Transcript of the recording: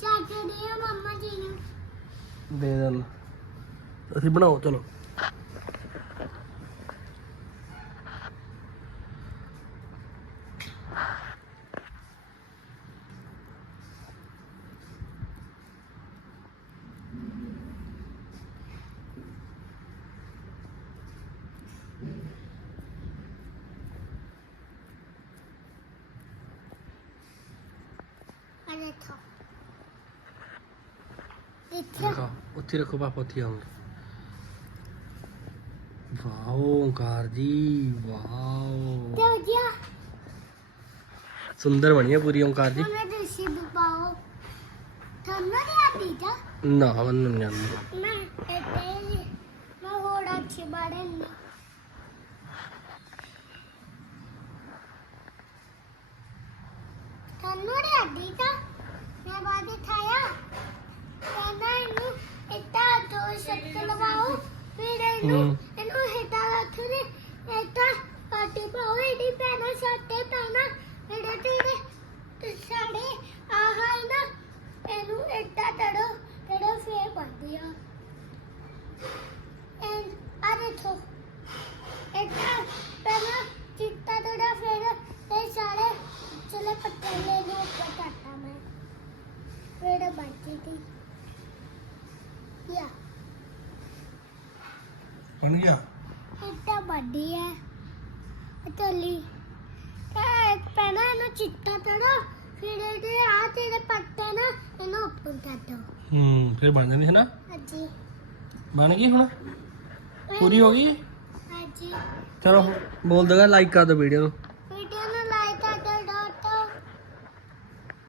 ਚਾਚੇ ਦੇ। ਮੰਮਾ ਜੀ ਨੂੰ। ਦੇ ਦੇਣ ਅਸੀਂ ਬਣਾਓ ਚਲੋ। ਰੱਖੋ ਉੱਥੇ ਰੱਖੋ ਪਾਪਾ ਉੱਥੇ ਆਉਂਗੇ। ਵਾਓ ਓਂਕਾਰ ਜੀ ਵਾਓ। ਤੇ ਜਿਆ ਸੁੰਦਰ ਬਣੀ ਹੈ ਪੂਰੀ ਓਂਕਾਰ ਜੀ। ਉਹਨੇ ਦੇਸੀ ਪਾਓ। ਤੁਹਾਨੂੰ ਨਹੀਂ ਆਦੀ ਜਾ ਨਾ ਮੈਨੂੰ ਨਹੀਂ ਆਉਂਦੀ। ਮੈਂ ਇੱਥੇ ਮੈਂ ਹੋਰ ਅੱਛੀ ਬਾੜੇ ਨਹੀਂ ਤੁਹਾਨੂੰ ਨਹੀਂ ਆਦੀ ਜਾ ਮੈਂ ਬਾਦੇ ਥਾਇਆ ਕਹਿੰਦਾ ਇਹਨੂੰ ਇੱਟਾ ਦੋ ਸ਼ਕਤ ਲਵਾਓ। ਫਿਰ ਇਹਨੂੰ ਹੂੰ। ਇਹਨੂੰ ਹਿੱਟਾ ਰੱਖ ਦੇ ਇੱਟਾ ਪਾਟੀ ਪਾਓ। ਇਹਦੀ ਪੈਣਾ ਸੱਤੇ ਪੈਣਾ। ਇਹਦੇ ਤੇ ਤੇ ਸਾਡੇ ਆਹ ਹੈ ਨਾ ਇਹਨੂੰ ਇੱਟਾ ਤੜੋ ਤੜੋ ਫੇਰ ਬਣਦੀ ਆ। ਐਂਡ ਆ ਦੇਖੋ। ਇੱਟਾ ਪਹਿਲਾਂ ਚਿੱਟਾ ਤੜਾ ਫੇਰ ਤੇ ਸਾਰੇ ਚਲੇ ਪੱਤੇ ਲੈ ਲਓ ਉੱਪਰ ਟਾਟਾ ਮੈਂ। ਬਣ ਗਿਆ? ਇੱਟਾ ਵੱਡੀ ਹੈ ਤੋਲੀ ਤੇ ਪਹਿਲਾਂ ਇਹਨੂੰ ਚਿੱਟਾ ਤੜੋ ਫਿਰ ਇਹਦੇ ਆ ਤੇਰੇ ਪੱਤੇ ਨਾ ਇਹਨੂੰ ਉੱਪਰ ਕਰ ਦੋ। ਹੂੰ ਫਿਰ ਬਣ ਜਾਂਦੀ ਹੈ ਨਾ? ਹਾਂਜੀ। ਬਣ ਗਈ ਹੁਣ? ਪੂਰੀ ਹੋ ਗਈ? ਹਾਂਜੀ। ਚਲੋ ਬੋਲ ਦਗਾ ਲਾਈਕ ਕਰ ਦਿਓ ਵੀਡੀਓ ਨੂੰ।